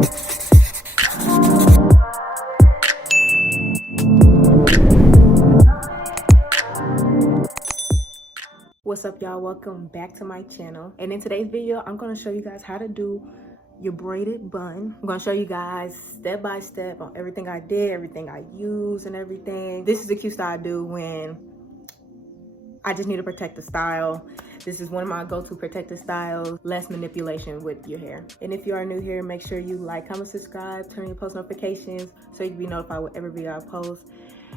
What's up, y'all? Welcome back to my channel. And in today's video, I'm going to show you guys how to do your braided bun. I'm going to show you guys step by step on everything I did, everything I use, and everything. This is the cute style I do when I just need to protect the style. This is one of my go-to protective styles. Less manipulation with your hair. And if you are new here, make sure you like, comment, subscribe, turn your post notifications so you can be notified with every video I post.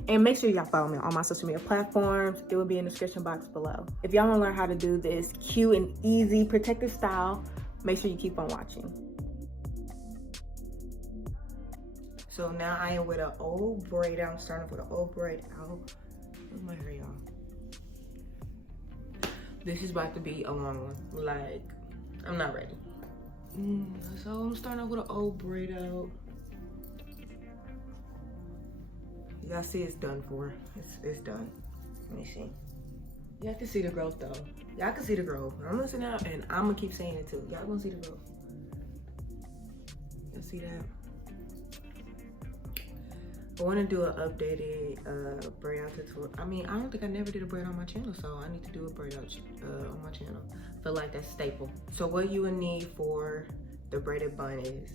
And make sure y'all follow me on all my social media platforms. It will be in the description box below. If y'all want to learn how to do this cute and easy protective style, make sure you keep on watching. So now I am with an old braid. I'm starting with an old braid out. Where's my hair, y'all? This is about to be a long one. Like, I'm not ready. So I'm starting off with an old braid out. Y'all see it's done for. It's done. Let me see. Y'all can see the growth though. Y'all can see the growth. I'm gonna sit out and I'm gonna keep saying it too. Y'all gonna see the growth. Y'all see that? I wanna do an updated braid out tutorial. I mean, I don't think I never did a braid on my channel, so I need to do a braid out on my channel. I feel like that's staple. So what you would need for the braided bun is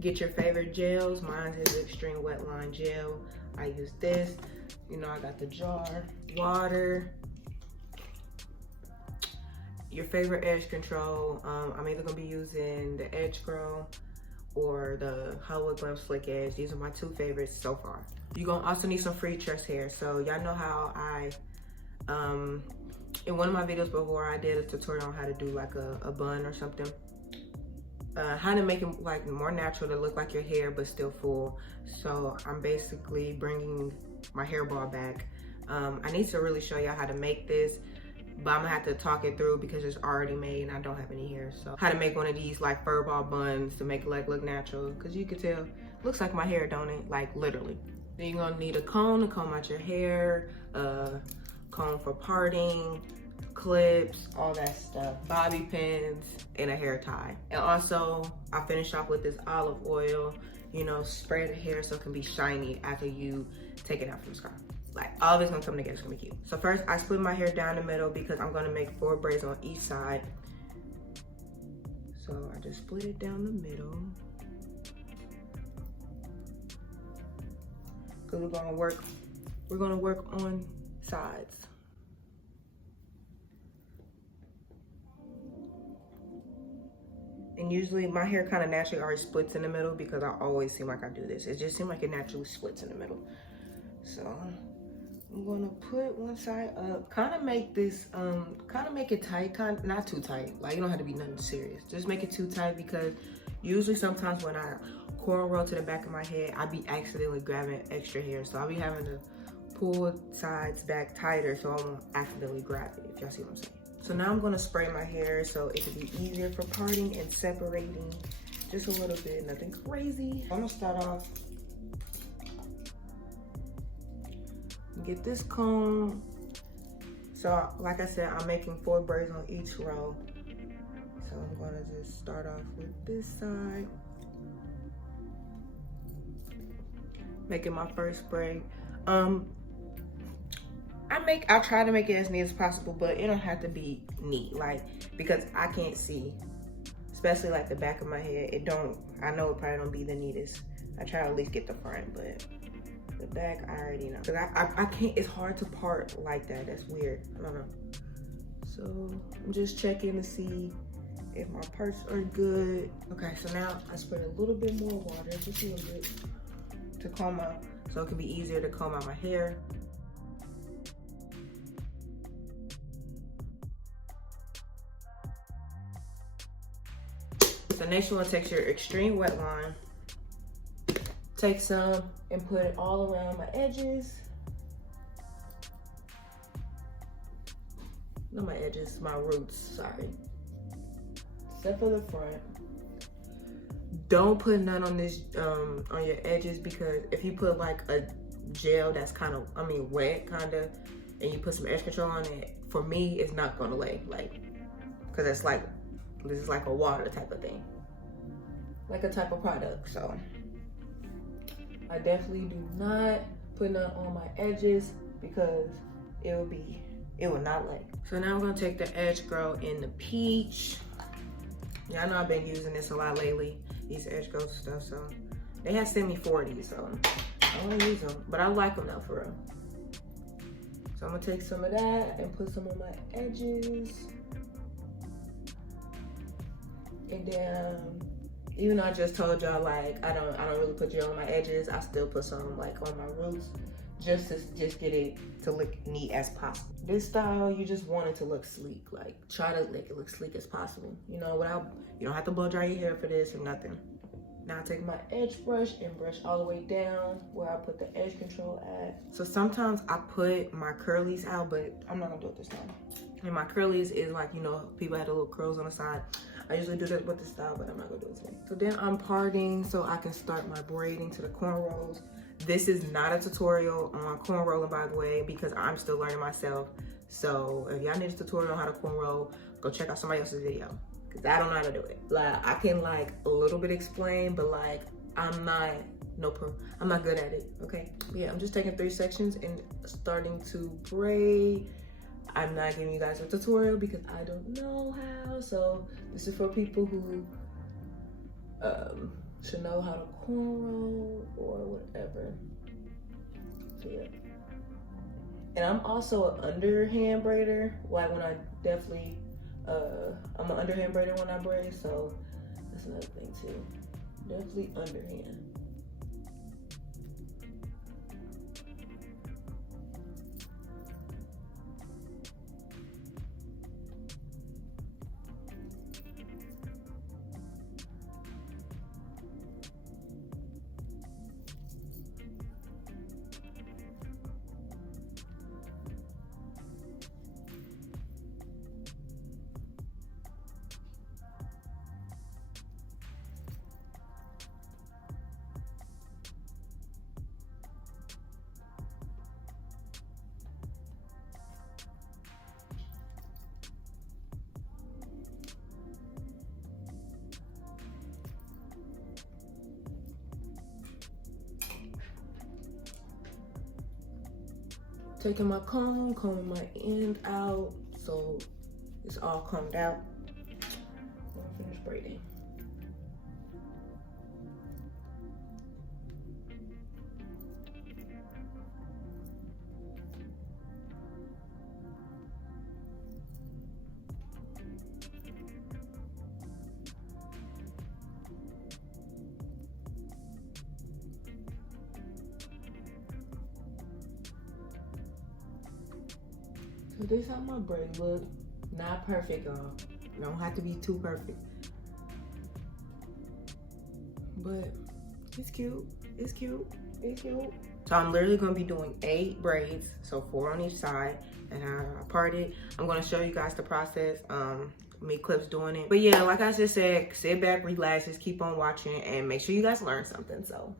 get your favorite gels. Mine is Extreme Wetline Gel. I use this. You know, I got the jar, water, your favorite edge control. I'm either gonna be using the Edge Grow or the Hollywood Glam Slick Edge. These are my two favorites so far. You're gonna also need some Freetress hair. So y'all know how I, in one of my videos before, I did a tutorial on how to do like a bun or something. How to make it like more natural to look like your hair but still full. So I'm basically bringing my hairball back. I need to really show y'all how to make this, but I'm gonna have to talk it through because it's already made and I don't have any hair. So how to make one of these like fur ball buns to make it like look natural, because you can tell looks like my hair, don't it? Like literally. Then you're gonna need a comb to comb out your hair, comb for parting, clips, all that stuff, bobby pins, and a hair tie. And also I finish off with this olive oil, you know, spray the hair so it can be shiny after you take it out from the scalp. Like all of it's gonna come together, it's gonna be cute. So first I split my hair down the middle because I'm gonna make 4 braids on each side. So I just split it down the middle. Cause we're gonna work on sides. And usually my hair kind of naturally already splits in the middle because I always seem like I do this. It just seems like it naturally splits in the middle. So I'm gonna put one side up, kind of make this, kind of make it tight, not too tight. Like you don't have to be nothing serious. Just make it too tight because usually sometimes when I cornrow to the back of my head, I be accidentally grabbing extra hair. So I'll be having to pull sides back tighter so I won't accidentally grab it, if y'all see what I'm saying. So now I'm gonna spray my hair so it can be easier for parting and separating just a little bit, nothing crazy. I'm gonna start off, get this comb. So like I said, I'm making 4 braids on each row. So I'm gonna just start off with this side. Making my first braid. I try to make it as neat as possible, but it don't have to be neat, like, because I can't see, especially like the back of my head. I know it probably don't be the neatest. I try to at least get the front, but the back, I already know. Cause I can't, it's hard to part like that. That's weird, I don't know. So I'm just checking to see if my parts are good. Okay, so now I spray a little bit more water, just a little bit, to comb out, so it can be easier to comb out my hair. So next you want to take your Extreme Wetline, take some and put it all around my edges. Not my edges, my roots, sorry. Except for the front. Don't put none on this, on your edges, because if you put like a gel that's kind of, wet kinda, and you put some edge control on it, for me, it's not gonna lay, like, cause it's like, this is like a water type of thing. like a type of product. So I definitely do not put none on my edges because it will not lay. So now I'm gonna take the Edge Grow in the peach. Yeah, I know I've been using this a lot lately, these Edge Grow stuff. So they have sent me 40, so I wanna use them, but I like them though, for real. So I'm gonna take some of that and put some on my edges. And then, even though I just told y'all like I don't really put gel on my edges, I still put some like on my roots just to get it to look neat as possible. This style, you just want it to look sleek. Like try to make it look sleek as possible. You know, you don't have to blow dry your hair for this or nothing. Now I take my edge brush and brush all the way down where I put the edge control at. So sometimes I put my curlies out, but I'm not gonna do it this time. And my curlies is like, you know, people had the little curls on the side. I usually do that with the style, but I'm not gonna do it today. So then I'm parting so I can start my braiding to the cornrows. This is not a tutorial on cornrolling, by the way, because I'm still learning myself. So if y'all need a tutorial on how to cornroll, go check out somebody else's video, because I don't know how to do it. Like I can like a little bit explain, but like I'm not good at it, okay? Yeah, I'm just taking 3 sections and starting to braid. I'm not giving you guys a tutorial because I don't know how. So this is for people who should know how to cornrow or whatever. So yeah. And I'm also an underhand braider. Like when I definitely, I'm an underhand braider when I braid. So that's another thing too. Definitely underhand. Taking my comb, combing my end out so it's all combed out. I'm gonna finish braiding. So this is how my braid look. Not perfect, y'all. Don't have to be too perfect. But it's cute. It's cute. It's cute. So I'm literally gonna be doing 8 braids, so 4 on each side, and I parted. I'm gonna show you guys the process. Me clips doing it. But yeah, like I just said, sit back, relax, just keep on watching, and make sure you guys learn something. So.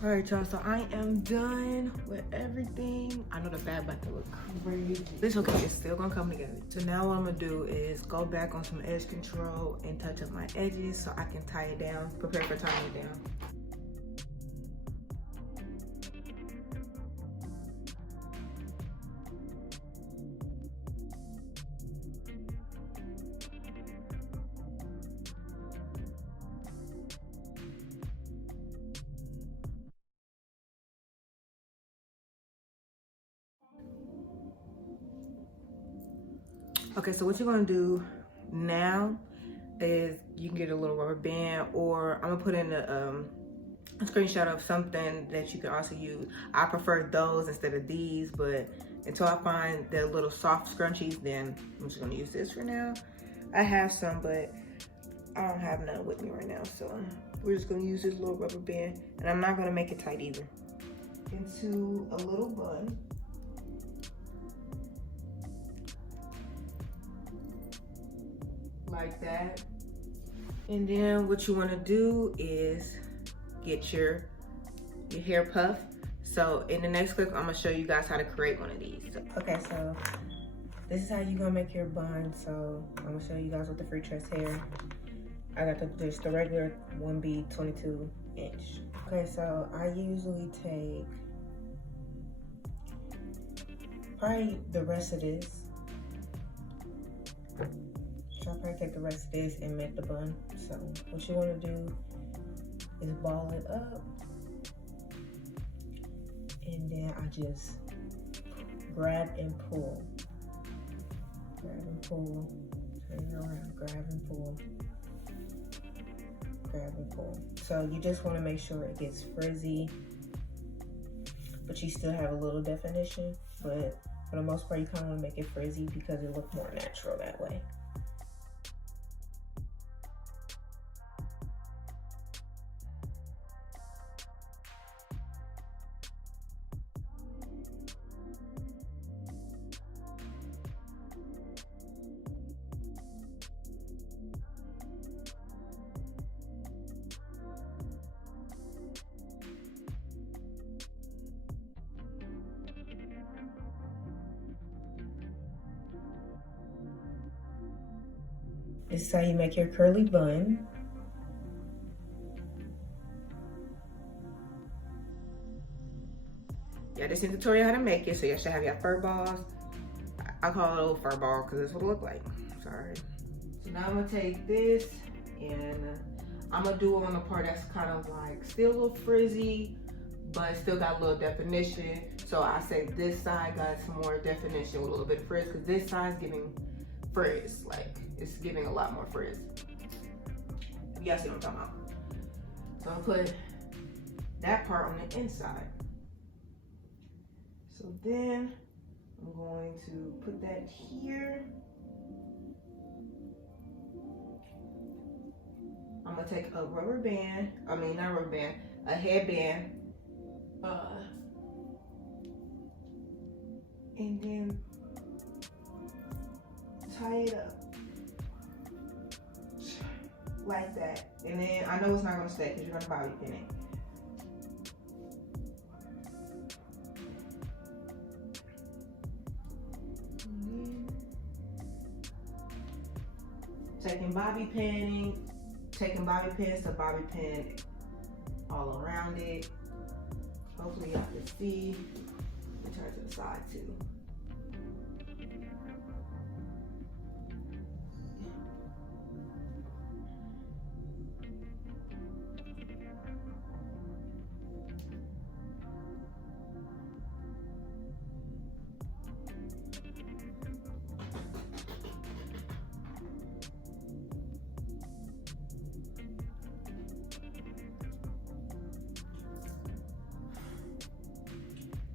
All right, y'all, so I am done with everything. I know the bag about to look crazy. It's okay, it's still gonna come together. So now what I'm gonna do is go back on some edge control and touch up my edges so I can tie it down, prepare for tying it down. Okay, so what you're gonna do now is you can get a little rubber band, or I'm gonna put in a screenshot of something that you can also use. I prefer those instead of these, but until I find the little soft scrunchies, then I'm just gonna use this for now. I have some, but I don't have none with me right now, so we're just gonna use this little rubber band, and I'm not gonna make it tight either. Into a little bun. Like that. And then what you want to do is get your hair puff. So in the next clip, I'm gonna show you guys how to create one of these. Okay, so this is how you're gonna make your bun. So I'm gonna show you guys with the Freetress hair. I got just the regular 1B 22 inch. Okay, so I usually take probably the rest of this. So I'll probably take the rest of this and make the bun. So what you want to do is ball it up, and then I just grab and pull, turn it around, grab and pull, grab and pull. So you just want to make sure it gets frizzy, but you still have a little definition. But for the most part, you kind of want to make it frizzy because it looks more natural that way. This is how you make your curly bun. Yeah, this is a tutorial how to make it, so you should have your fur balls. I call it a little fur ball because that's what it look like. Sorry. So now I'm gonna take this and I'm gonna do it on the part that's kind of like still a little frizzy, but still got a little definition. So I say this side got some more definition with a little bit of frizz, because this side's giving frizz, like it's giving a lot more frizz. You guys see what I'm talking about? So I'm gonna put that part on the inside. So then I'm going to put that here. I'm gonna take a rubber band, I mean not rubber band, a headband, and then tie it up like that. And then I know it's not gonna stay because you're gonna bobby pin it. Taking bobby pins to bobby pin all around it. Hopefully y'all can see. Let me turn to the side too.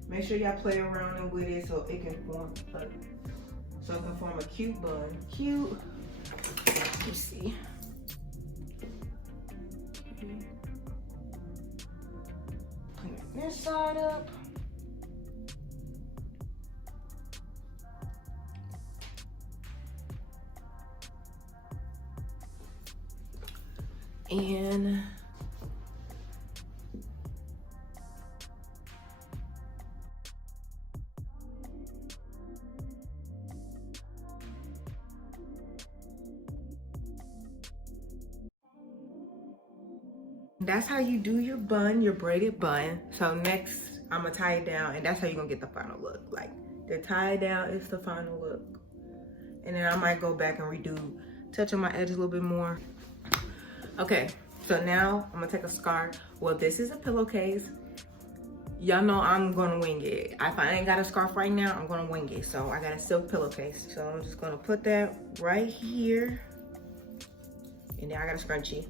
Make sure y'all play around with it so it can form a cute bun. Cute. Let me see. Clean this side up. And That's how you do your bun, your braided bun. So next, I'm gonna tie it down, and that's how you're gonna get the final look. Like, the tie down is the final look. And then I might go back and redo, touch on my edge a little bit more. Okay, so now I'm gonna take a scarf. Well, this is a pillowcase. Y'all know I'm gonna wing it. If I ain't got a scarf right now, I'm gonna wing it. So I got a silk pillowcase. So I'm just gonna put that right here. And then I got a scrunchie.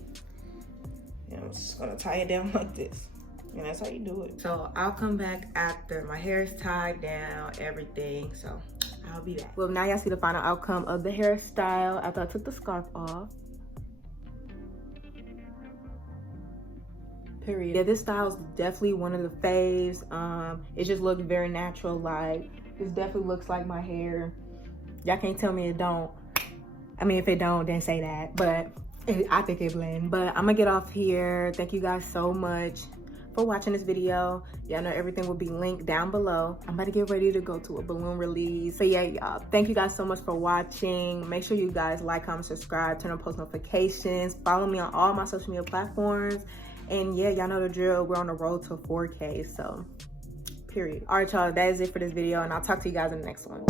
And I'm just gonna tie it down like this. And that's how you do it. So I'll come back after my hair is tied down, everything. So I'll be back. Well, now y'all see the final outcome of the hairstyle after I took the scarf off. Period. Yeah, this style is definitely one of the faves. It just looks very natural. Like, this definitely looks like my hair. Y'all can't tell me it don't. I mean, if it don't, then say that. But I think it blend. But I'm gonna get off here. Thank you guys so much for watching this video. Y'all know everything will be linked down below. I'm about to get ready to go to a balloon release. So yeah, y'all, thank you guys so much for watching. Make sure you guys like, comment, subscribe, turn on post notifications, follow me on all my social media platforms. And yeah, y'all know the drill. We're on the road to 4K, so period. All right, y'all, that is it for this video, and I'll talk to you guys in the next one.